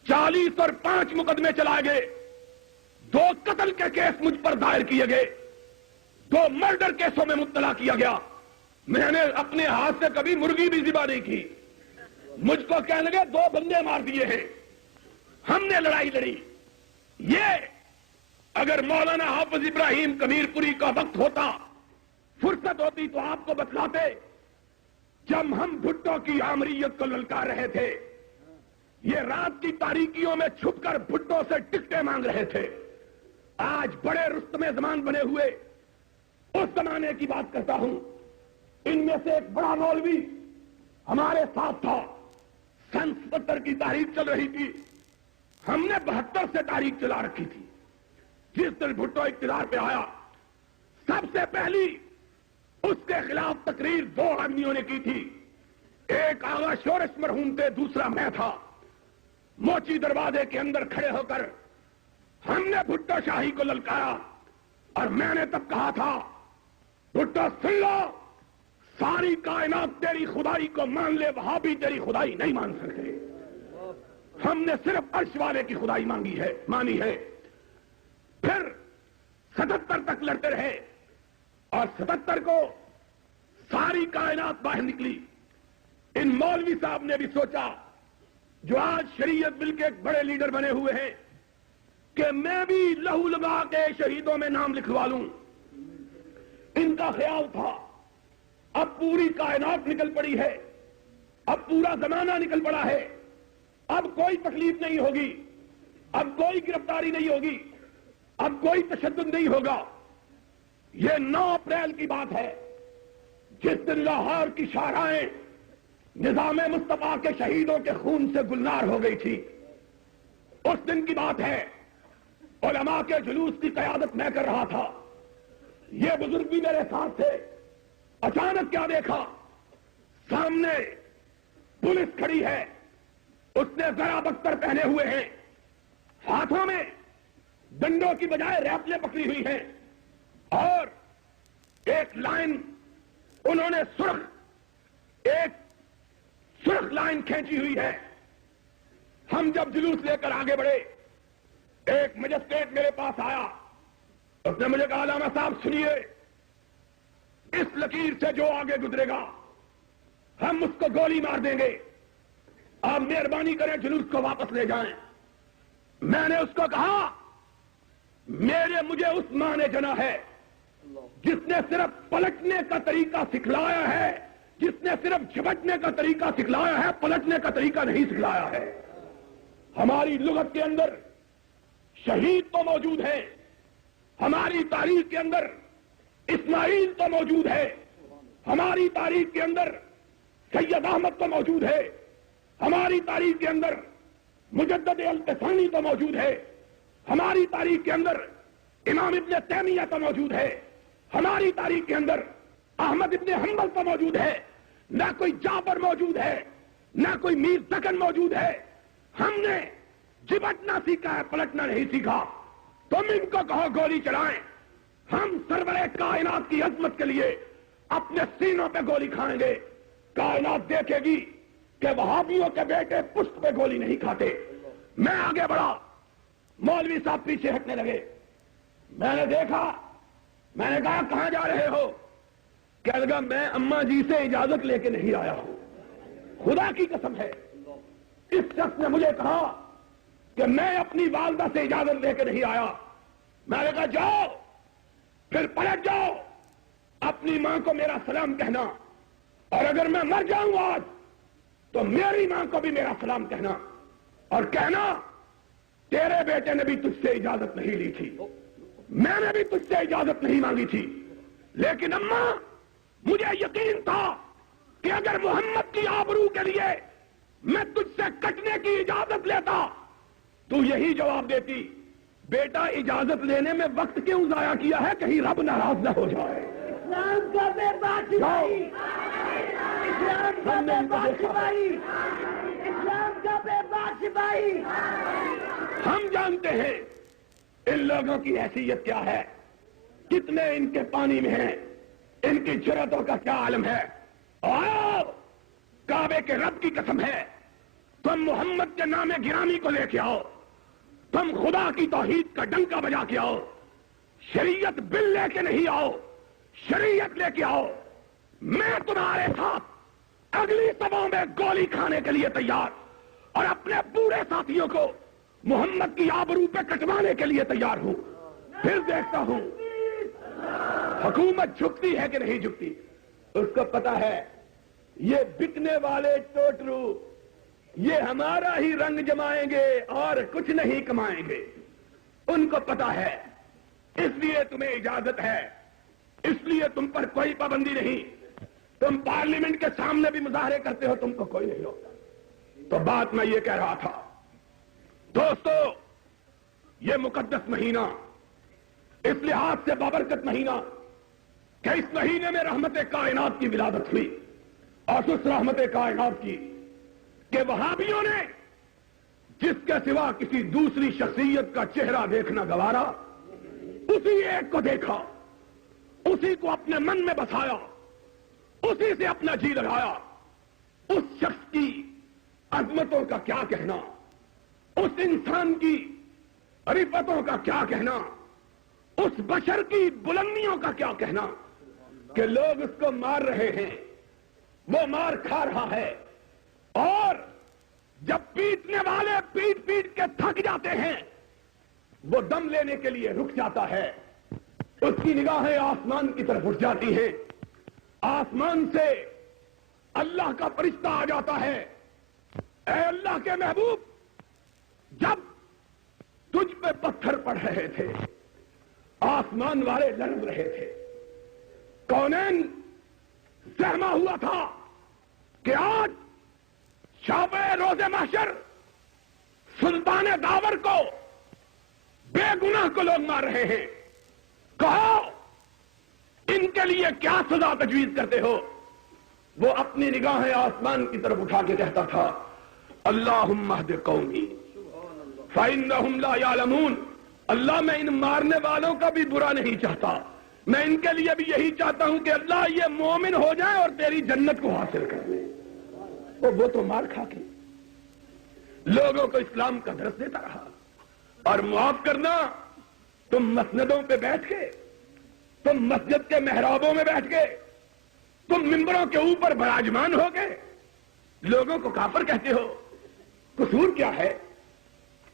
40 اور 5 مقدمے چلائے گئے، 2 قتل کے کیس مجھ پر دائر کیے گئے، 2 مرڈر کیسوں میں مبتلا کیا گیا۔ میں نے اپنے ہاتھ سے کبھی مرغی بھی ذبح نہیں کی، مجھ کو کہنے لگے 2 بندے مار دیے ہیں۔ ہم نے لڑائی لڑی۔ یہ اگر مولانا حافظ ابراہیم کبیر پوری کا وقت ہوتا، فرصت ہوتی تو آپ کو بتلاتے، جب ہم بھٹو کی آمریت کو للکار رہے تھے، یہ رات کی تاریکیوں میں چھپ کر بھٹو سے ٹکٹیں مانگ رہے تھے۔ آج بڑے رستم زمان بنے ہوئے اس زمانے کی بات کرتا ہوں۔ ان میں سے ایک بڑا مولوی ہمارے ساتھ تھا، سن 77 کی تاریخ چل رہی تھی، ہم نے 72 سے تاریخ چلا رکھی تھی۔ جس دن بھٹو اقتدار پہ آیا، سب سے پہلی اس کے خلاف تقریر 2 آدمیوں نے کی تھی. ایک آغا شورش مرحوم تھے, دوسرا میں تھا. موچی دروازے کے اندر کھڑے ہو کر ہم نے بھٹو شاہی کو للکارا, اور میں نے تب کہا تھا بھٹو سن لو, ساری کائنات تیری خدائی کو مان لے, وہاں بھی تیری خدائی نہیں مان سکتے. ہم نے صرف عرش والے کی خدائی مانی ہے. پھر 77 تک لڑتے رہے, اور 77 کو ساری کائنات باہر نکلی. ان مولوی صاحب نے بھی سوچا, جو آج شریعت بل کے ایک بڑے لیڈر بنے ہوئے ہیں, کہ میں بھی لہو لگا کے شہیدوں میں نام لکھوا لوں. ان کا خیال تھا اب پوری کائنات نکل پڑی ہے, اب پورا زمانہ نکل پڑا ہے, اب کوئی تکلیف نہیں ہوگی, اب کوئی گرفتاری نہیں ہوگی, اب کوئی تشدد نہیں ہوگا. یہ 9 اپریل کی بات ہے, جس دن لاہور کی شاہراہیں نظام مصطفیٰ کے شہیدوں کے خون سے گلنار ہو گئی تھی. اس دن کی بات ہے. علماء کے جلوس کی قیادت میں کر رہا تھا, یہ بزرگ بھی میرے ساتھ تھے. اچانک کیا دیکھا, سامنے پولیس کھڑی ہے, اس نے ذرا بختر پہنے ہوئے ہیں, ہاتھوں میں ڈنڈوں کی بجائے ریفلیں پکڑی ہوئی ہیں, اور ایک لائن انہوں نے ایک سرخ لائن کھینچی ہوئی ہے. ہم جب جلوس لے کر آگے بڑھے, ایک مجسٹریٹ میرے پاس آیا, اس نے مجھے کہا علامہ صاحب سنیے, اس لکیر سے جو آگے گزرے گا ہم اس کو گولی مار دیں گے, آپ مہربانی کریں جلوس کو واپس لے جائیں. میں نے اس کو کہا مجھے اس ماں نے جنا ہے جس نے صرف پلٹنے کا طریقہ سکھلایا ہے, جس نے صرف جھپٹنے کا طریقہ سکھلایا ہے, پلٹنے کا طریقہ نہیں سکھلایا ہے. ہماری لغت کے اندر شہید تو موجود ہے, ہماری تاریخ کے اندر اسماعیل تو موجود ہے, ہماری تاریخ کے اندر سید احمد تو موجود ہے, ہماری تاریخ کے اندر مجدد القسانی تو موجود ہے, ہماری تاریخ کے اندر امام ابن تیمیہ تو موجود ہے, ہماری تاریخ کے اندر احمد ابن حنبل تو موجود ہے. نہ کوئی جعفر موجود ہے, نہ کوئی میر زکن موجود ہے. ہم نے جبٹنا سیکھا ہے, پلٹنا نہیں سیکھا. تم ان کو کہو گولی چلائیں, ہم سرور کائنات کی عظمت کے لیے اپنے سینوں پہ گولی کھائیں گے. کائنات دیکھے گی کہ وہابیوں کے بیٹے پشت پہ گولی نہیں کھاتے. میں آگے بڑھا, مولوی صاحب پیچھے ہٹنے لگے. میں نے دیکھا, میں نے کہا کہاں جا رہے ہو؟ کہنے لگا میں اماں جی سے اجازت لے کے نہیں آیا ہوں, خدا کی قسم ہے. اس شخص نے مجھے کہا کہ میں اپنی والدہ سے اجازت لے کے نہیں آیا. میں نے کہا جاؤ, پھر پلٹ جاؤ, اپنی ماں کو میرا سلام کہنا, اور اگر میں مر جاؤں آج تو میری ماں کو بھی میرا سلام کہنا, اور کہنا تیرے بیٹے نے بھی تجھ سے اجازت نہیں لی تھی, میں نے بھی تجھ سے اجازت نہیں مانگی تھی, لیکن اماں مجھے یقین تھا کہ اگر محمد کی آبرو کے لیے میں تجھ سے کٹنے کی اجازت لیتا تو یہی جواب دیتی, بیٹا اجازت لینے میں وقت کیوں ضائع کیا ہے, کہیں رب ناراض نہ ہو جائے. اسلام کا بے بادشاہی, اسلام کا بے بادشاہی, اسلام کا بے بادشاہی. ہم جانتے ہیں ان لوگوں کی حیثیت کیا ہے, کتنے ان کے پانی میں ہیں, ان کی جرأتوں کا کیا عالم ہے. اور کعبے کے رب کی قسم ہے, تم محمد کے نام گرامی کو لے کے آؤ, تم خدا کی توحید کا ڈنکا بجا کے آؤ, شریعت بل لے کے نہیں آؤ, شریعت لے کے آؤ. میں تمہارے ساتھ اگلی سبھوں میں گولی کھانے کے لیے تیار, اور اپنے پورے ساتھیوں کو محمد کی آبرو پہ کٹوانے کے لیے تیار ہوں. پھر دیکھتا ہوں حکومت جھکتی ہے کہ نہیں جھکتی. اس کو پتا ہے یہ بکنے والے ٹوٹرو یہ ہمارا ہی رنگ جمائیں گے اور کچھ نہیں کمائیں گے. ان کو پتا ہے, اس لیے تمہیں اجازت ہے, اس لیے تم پر کوئی پابندی نہیں. تم پارلیمنٹ کے سامنے بھی مظاہرے کرتے ہو, تم کو کوئی نہیں روکتا. تو بات میں یہ کہہ رہا تھا دوستو, یہ مقدس مہینہ اس لحاظ سے بابرکت مہینہ کہ اس مہینے میں رحمت کائنات کی ولادت ہوئی، اور اس رحمت کائنات کی کہ وہابیوں نے جس کے سوا کسی دوسری شخصیت کا چہرہ دیکھنا گوارا، اسی ایک کو دیکھا، اسی کو اپنے من میں بسایا، اسی سے اپنا جی لگایا۔ اس شخص کی عظمتوں کا کیا کہنا، اس انسان کی رفتوں کا کیا کہنا، اس بشر کی بلندیوں کا کیا کہنا کہ لوگ اس کو مار رہے ہیں، وہ مار کھا رہا ہے، اور جب پیٹنے والے پیٹ پیٹ کے تھک جاتے ہیں وہ دم لینے کے لیے رک جاتا ہے، اس کی نگاہیں آسمان کی طرف اٹھ جاتی ہیں، آسمان سے اللہ کا فرشتہ آ جاتا ہے، اے اللہ کے محبوب، جب تجھ پہ پتھر پڑ رہے تھے آسمان والے لرز رہے تھے، کونین سہما ہوا تھا کہ آج شب روز محشر سلطان داور کو، بے گناہ کو لوگ مار رہے ہیں، کہو ان کے لیے کیا سزا تجویز کرتے ہو؟ وہ اپنی نگاہیں آسمان کی طرف اٹھا کے کہتا تھا، اللہم اہد قومی فإنہم لا یعلمون۔ اللہ میں ان مارنے والوں کا بھی برا نہیں چاہتا، میں ان کے لیے بھی یہی چاہتا ہوں کہ اللہ یہ مومن ہو جائے اور تیری جنت کو حاصل کر لے۔ وہ تو مار کھا کے لوگوں کو اسلام کا درس دیتا رہا، اور معاف کرنا، تم مسندوں پہ بیٹھ کے، تم مسجد کے محرابوں میں بیٹھ کے، تم ممبروں کے اوپر براجمان ہو کے لوگوں کو کافر کہتے ہو، قصور کیا ہے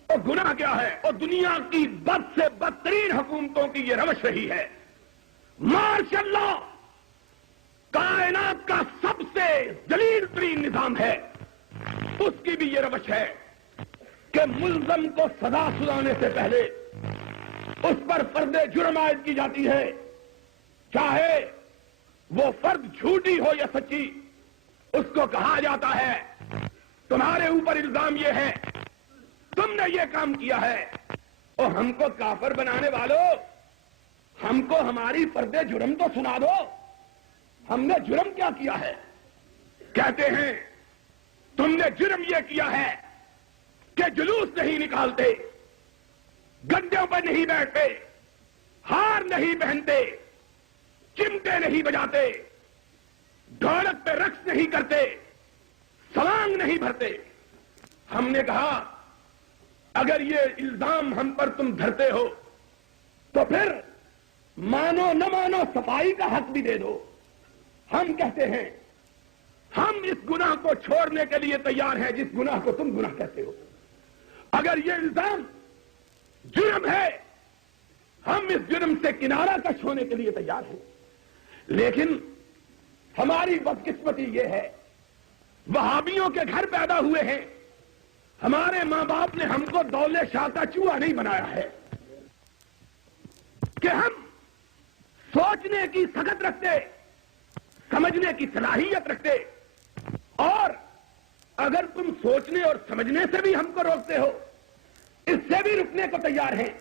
اور گناہ کیا ہے؟ اور دنیا کی بد سے بدترین حکومتوں کی یہ روش رہی ہے۔ ماشاء اللہ کائنات کا سب سے ذلیل ترین نظام ہے، اس کی بھی یہ روش ہے کہ ملزم کو سزا سنانے سے پہلے اس پر فرد جرم عائد کی جاتی ہے، چاہے وہ فرد جھوٹی ہو یا سچی، اس کو کہا جاتا ہے تمہارے اوپر الزام یہ ہے، تم نے یہ کام کیا ہے، اور ہم کو کافر بنانے والوں، ہم کو ہماری فرد جرم تو سنا دو، ہم نے جرم کیا کیا ہے؟ کہتے ہیں تم نے جرم یہ کیا ہے کہ جلوس نہیں نکالتے، گدوں پر نہیں بیٹھتے، ہار نہیں پہنتے، چمٹے نہیں بجاتے، ڈھولک پہ رقص نہیں کرتے، سلام نہیں بھرتے۔ ہم نے کہا اگر یہ الزام ہم پر تم دھرتے ہو تو پھر مانو نہ مانو صفائی کا حق بھی دے دو۔ ہم کہتے ہیں ہم اس گناہ کو چھوڑنے کے لیے تیار ہیں جس گناہ کو تم گناہ کہتے ہو۔ اگر یہ الزام جرم ہے، ہم اس جرم سے کنارہ کش ہونے کے لیے تیار ہیں، لیکن ہماری بدقسمتی یہ ہے وہابیوں کے گھر پیدا ہوئے ہیں، ہمارے ماں باپ نے ہم کو دولے شاہ کا چوہا نہیں بنایا ہے کہ ہم سوچنے کی سخت رکھتے، سمجھنے کی صلاحیت رکھتے، اور اگر تم سوچنے اور سمجھنے سے بھی ہم کو روکتے ہو، اس سے بھی رکنے کو تیار ہیں،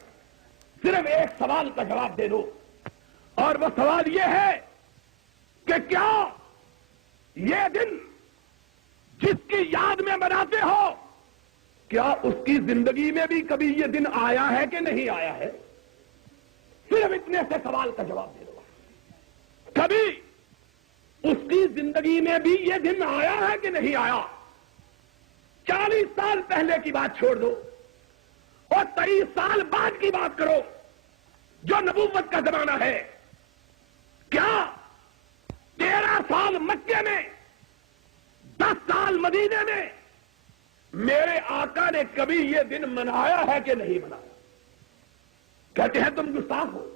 صرف ایک سوال کا جواب دے دو، اور وہ سوال یہ ہے کہ کیا یہ دن جس کی یاد میں مناتے ہو، کیا اس کی زندگی میں بھی کبھی یہ دن آیا ہے کہ نہیں آیا ہے؟ صرف اتنے سے سوال کا جواب دے دو، کبھی اس کی زندگی میں بھی یہ دن آیا ہے کہ نہیں آیا؟ 40 سال پہلے کی بات چھوڑ دو اور 23 سال بعد کی بات کرو جو نبوت کا زمانہ ہے، کیا 13 سال مکے میں، 10 سال مدینے میں میرے آقا نے کبھی یہ دن منایا ہے کہ نہیں منایا؟ کہتے ہیں تم گستاخ ہو،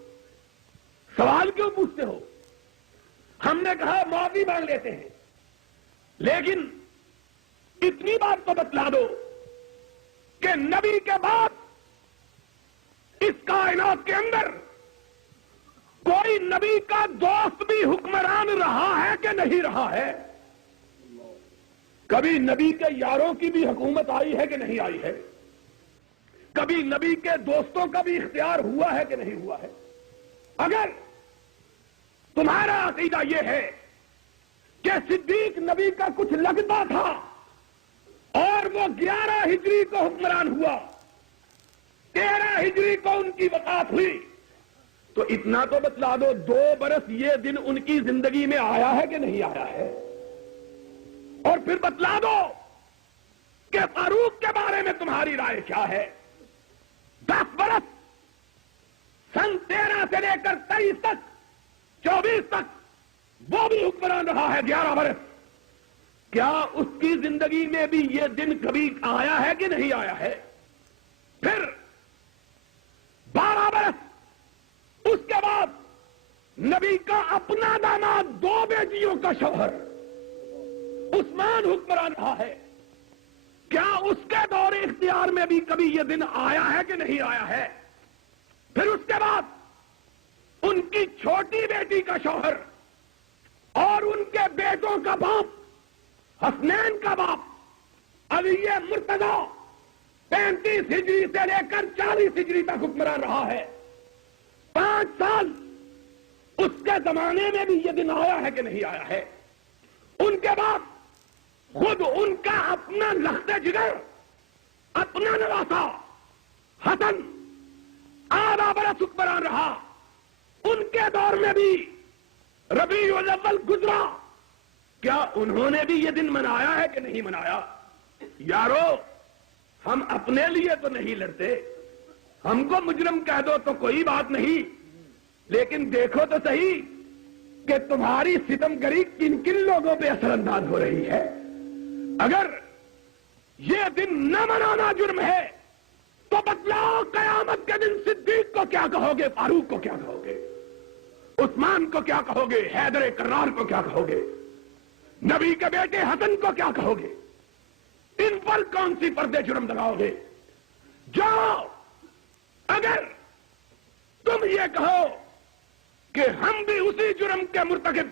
سوال کیوں پوچھتے ہو؟ ہم نے کہا معافی مانگ لیتے ہیں، لیکن اتنی بات تو بتلا دو کہ نبی کے بعد اس کائنات کے اندر کوئی نبی کا دوست بھی حکمران رہا ہے کہ نہیں رہا ہے؟ کبھی نبی کے یاروں کی بھی حکومت آئی ہے کہ نہیں آئی ہے؟ کبھی نبی کے دوستوں کا بھی اختیار ہوا ہے کہ نہیں ہوا ہے؟ اگر تمہارا عقیدہ یہ ہے کہ صدیق نبی کا کچھ لگتا تھا اور وہ 11 ہجری کو حکمران ہوا، 13 ہجری کو ان کی وفات ہوئی، تو اتنا تو بتلا دو 2 برس یہ دن ان کی زندگی میں آیا ہے کہ نہیں آیا ہے؟ اور پھر بتلا دو کہ فاروق کے بارے میں تمہاری رائے کیا ہے؟ 10 برس سن 13 سے لے کر 23 تک 24 تک وہ بھی حکمران رہا ہے 11 برس، کیا اس کی زندگی میں بھی یہ دن کبھی آیا ہے کہ نہیں آیا ہے؟ پھر 12 برس اس کے بعد نبی کا اپنا داماد 2 بیٹیوں کا شوہر عثمان حکمران رہا ہے، کیا اس کے دور اختیار میں بھی کبھی یہ دن آیا ہے کہ نہیں آیا ہے؟ پھر اس کے بعد ان کی چھوٹی بیٹی کا شوہر اور ان کے بیٹوں کا باپ، حسنین کا باپ علی مرتضی 35 ہجری سے لے کر 40 ہجری تک حکمران رہا ہے، 5 سال اس کے زمانے میں بھی یہ دن آیا ہے کہ نہیں آیا ہے؟ ان کے بعد خود ان کا اپنا لخت جگر، اپنا نواسا حسن آدھا برس حکمران رہا، ان کے دور میں بھی ربیع الاول گزرا، کیا انہوں نے بھی یہ دن منایا ہے کہ نہیں منایا؟ یارو ہم اپنے لیے تو نہیں لڑتے، ہم کو مجرم کہہ دو تو کوئی بات نہیں، لیکن دیکھو تو صحیح کہ تمہاری ستمگری کن کن لوگوں پہ اثر انداز ہو رہی ہے۔ اگر یہ دن نہ منانا جرم ہے تو بتلاؤ قیامت کے دن صدیق کو کیا کہو گے، فاروق کو کیا کہو گے، عثمان کو کیا کہو گے، حیدر کرار کو کیا کہو گے، نبی کے بیٹے حسن کو کیا کہو گے؟ ان پر کون سی پردے جرم لگاؤ گے؟ جاؤ اگر تم یہ کہو کہ ہم بھی اسی جرم کے مرتکب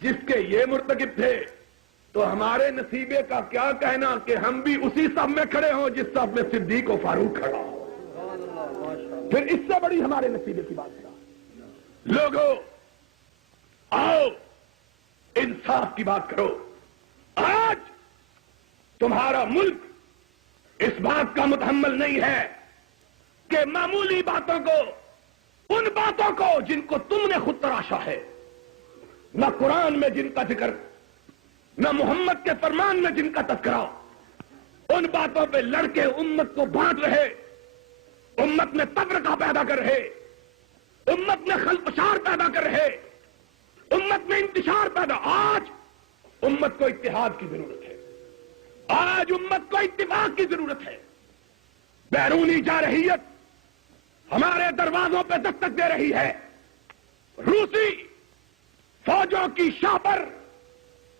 جس کے یہ مرتکب تھے، تو ہمارے نصیبے کا کیا کہنا کہ ہم بھی اسی صف میں کھڑے ہوں جس صف میں صدیق و فاروق کھڑا ہو؟ پھر اس سے بڑی ہمارے نصیبے کی بات کیا؟ لوگوں آؤ انصاف کی بات کرو۔ آج تمہارا ملک اس بات کا متحمل نہیں ہے کہ معمولی باتوں کو، ان باتوں کو جن کو تم نے خود تراشا ہے، نہ قرآن میں جن کا ذکر، نہ محمد کے فرمان میں جن کا تذکرہ، ان باتوں پہ لڑ کے امت کو بانٹ رہے، امت میں تفرقہ پیدا کر رہے، امت میں خلفشار پیدا کر رہے، امت میں انتشار پیدا۔ آج امت کو اتحاد کی ضرورت ہے، آج امت کو اتفاق کی ضرورت ہے۔ بیرونی جارحیت ہمارے دروازوں پہ دستک دے رہی ہے، روسی فوجوں کی شاہ پر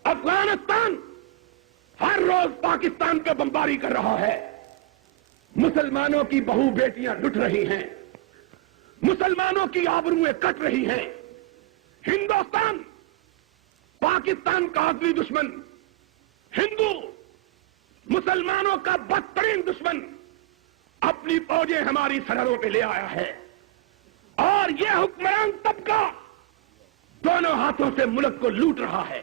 افغانستان ہر روز پاکستان پہ بمباری کر رہا ہے، مسلمانوں کی بہو بیٹیاں لٹ رہی ہیں، مسلمانوں کی آبروئیں کٹ رہی ہیں۔ ہندوستان پاکستان کا اصلی دشمن، ہندو مسلمانوں کا بدترین دشمن، اپنی فوجیں ہماری سرحدوں پہ لے آیا ہے، اور یہ حکمران طبقہ دونوں ہاتھوں سے ملک کو لوٹ رہا ہے۔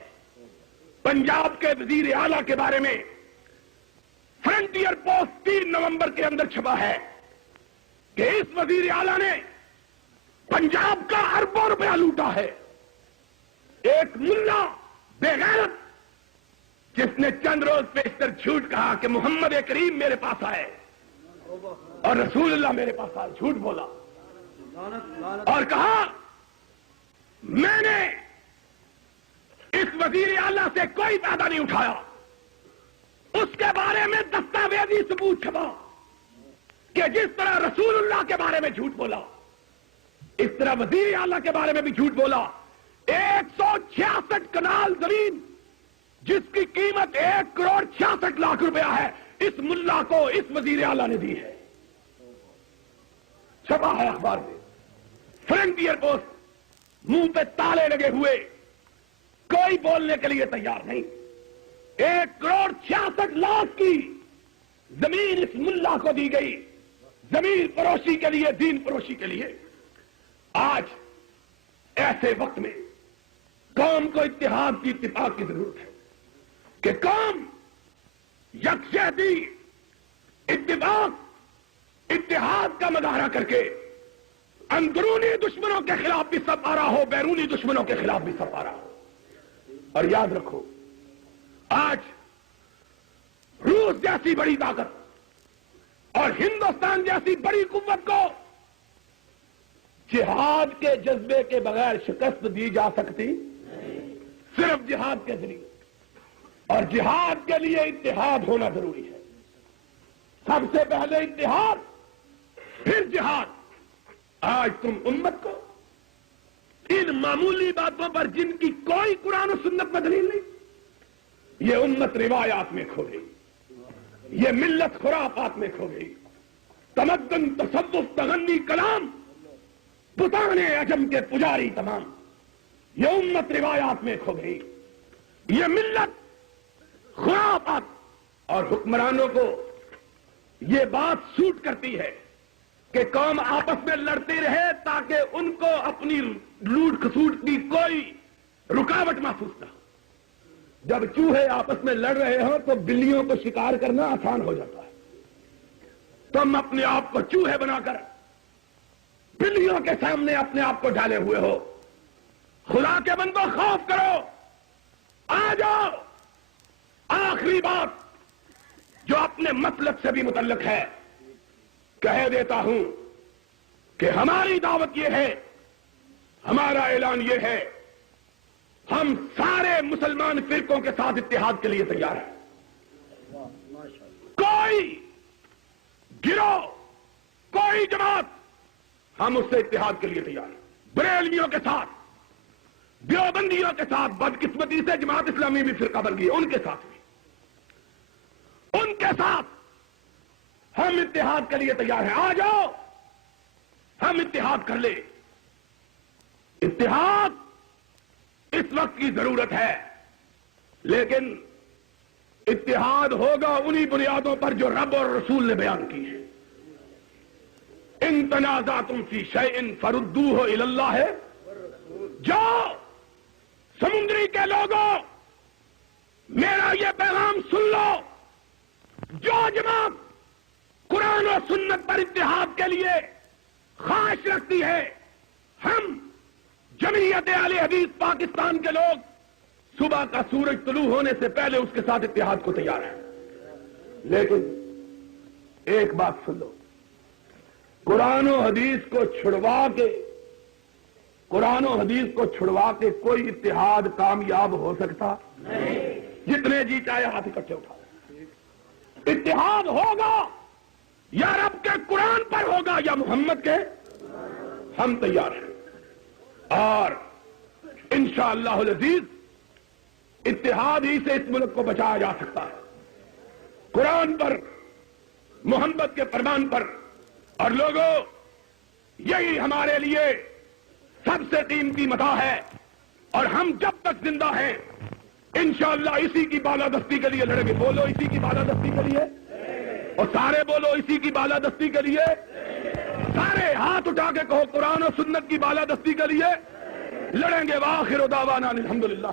پنجاب کے وزیر اعلیٰ کے بارے میں فرنٹیئر پوسٹ 3 نومبر کے اندر چھپا ہے کہ اس وزیر اعلیٰ نے پنجاب کا اربوں روپیہ لوٹا ہے۔ ایک ملا بے غیرت جس نے چند روز پیشتر جھوٹ کہا کہ محمد کریم میرے پاس آئے اور رسول اللہ میرے پاس آئے، جھوٹ بولا اور کہا میں نے اس وزیر اعلیٰ سے کوئی فائدہ نہیں اٹھایا۔ اس کے بارے میں دستاویزی ثبوت چھپا کہ جس طرح رسول اللہ کے بارے میں جھوٹ بولا، اس طرح وزیر اعلیٰ کے بارے میں بھی جھوٹ بولا۔ 166 کنال زمین جس کی قیمت 1,66,00,000 روپیہ ہے، اس ملا کو اس وزیر اعلیٰ نے دی ہے، چھپا ہے اخبار میں۔ فرنٹیئر پوسٹ منہ پہ تالے لگے ہوئے، کوئی بولنے کے لیے تیار نہیں۔ 1,66,00,000 کی زمین اس ملا کو دی گئی، زمین فروشی کے لیے، دین فروشی کے لیے۔ آج ایسے وقت میں قوم کو اتحاد کی اتفاق کی ضرورت ہے کہ قوم یکجہتی اتفاق اتحاد کا مظاہرہ کر کے اندرونی دشمنوں کے خلاف بھی سب آ رہا ہو، بیرونی دشمنوں کے خلاف بھی سب آ رہا ہو۔ اور یاد رکھو، آج روس جیسی بڑی طاقت اور ہندوستان جیسی بڑی قوت کو جہاد کے جذبے کے بغیر شکست دی جا سکتی صرف جہاد کے ذریعے، اور جہاد کے لیے اتحاد ہونا ضروری ہے۔ سب سے پہلے اتحاد، پھر جہاد۔ آج تم امت کو ان معمولی باتوں پر جن کی کوئی قرآن و سنت میں دلیل نہیں، یہ امت روایات میں کھو گئی، یہ ملت خرافات میں کھو گئی، تمدن تصوف تغنی کلام پتانے عجم کے پجاری تمام، یہ امت روایات میں کھو گئی، یہ ملت خرافات، اور حکمرانوں کو یہ بات سوٹ کرتی ہے کہ قوم آپس میں لڑتی رہے تاکہ ان کو اپنی لوٹ کھسوٹ کی کوئی رکاوٹ محسوس نہ ہو۔ جب چوہے آپس میں لڑ رہے ہوں تو بلیوں کو شکار کرنا آسان ہو جاتا ہے۔ تم اپنے آپ کو چوہے بنا کر بلیوں کے سامنے اپنے آپ کو ڈالے ہوئے ہو۔ خدا کے بندو خوف کرو، آ جاؤ۔ آخری بات جو اپنے مطلب سے بھی متعلق ہے کہہ دیتا ہوں کہ ہماری دعوت یہ ہے، ہمارا اعلان یہ ہے، ہم سارے مسلمان فرقوں کے ساتھ اتحاد کے لیے تیار ہیں۔ کوئی گروہ، کوئی جماعت، ہم اس سے اتحاد کے لیے تیار ہیں۔ بریلویوں کے ساتھ، دیوبندیوں کے ساتھ، بدقسمتی سے جماعت اسلامی بھی فرقہ بن گئی ہے، ان کے ساتھ بھی، ان کے ساتھ ہم اتحاد کے لیے تیار ہیں۔ آ جاؤ، ہم اتحاد کر لیں۔ اتحاد اس وقت کی ضرورت ہے، لیکن اتحاد ہوگا انہی بنیادوں پر جو رب اور رسول نے بیان کی ہیں۔ ان تنازعتم فی شیء فردوہ الی اللہ ہے۔ جو سمندری کے لوگوں، میرا یہ پیغام سن لو، جو جماعت قرآن و سنت پر اتحاد کے لیے خواہش رکھتی ہے، ہم جمعیت اہل حدیث پاکستان کے لوگ صبح کا سورج طلوع ہونے سے پہلے اس کے ساتھ اتحاد کو تیار ہیں۔ لیکن ایک بات سن لو، قرآن و حدیث کو چھڑوا کے کوئی اتحاد کامیاب ہو سکتا نہیں۔ جتنے جی چاہے ہاتھ اکٹھے اٹھا، اتحاد ہوگا یا رب کے قرآن پر ہوگا یا محمد کے، ہم تیار ہیں۔ اور انشاءاللہ العزیز اتحاد ہی سے اس ملک کو بچایا جا سکتا ہے، قرآن پر، محمد کے فرمان پر۔ اور لوگوں، یہی ہمارے لیے سب سے قیمتی متاع ہے، اور ہم جب تک زندہ ہیں انشاءاللہ اسی کی بالادستی کے لیے لڑیں گے۔ بولو اسی کی بالادستی کے لیے، اور سارے بولو اسی کی بالادستی کے لیے، سارے ہاتھ اٹھا کے کہو قرآن و سنت کی بالادستی کے لیے لڑیں گے۔ وآخر دعوانا الحمدللہ۔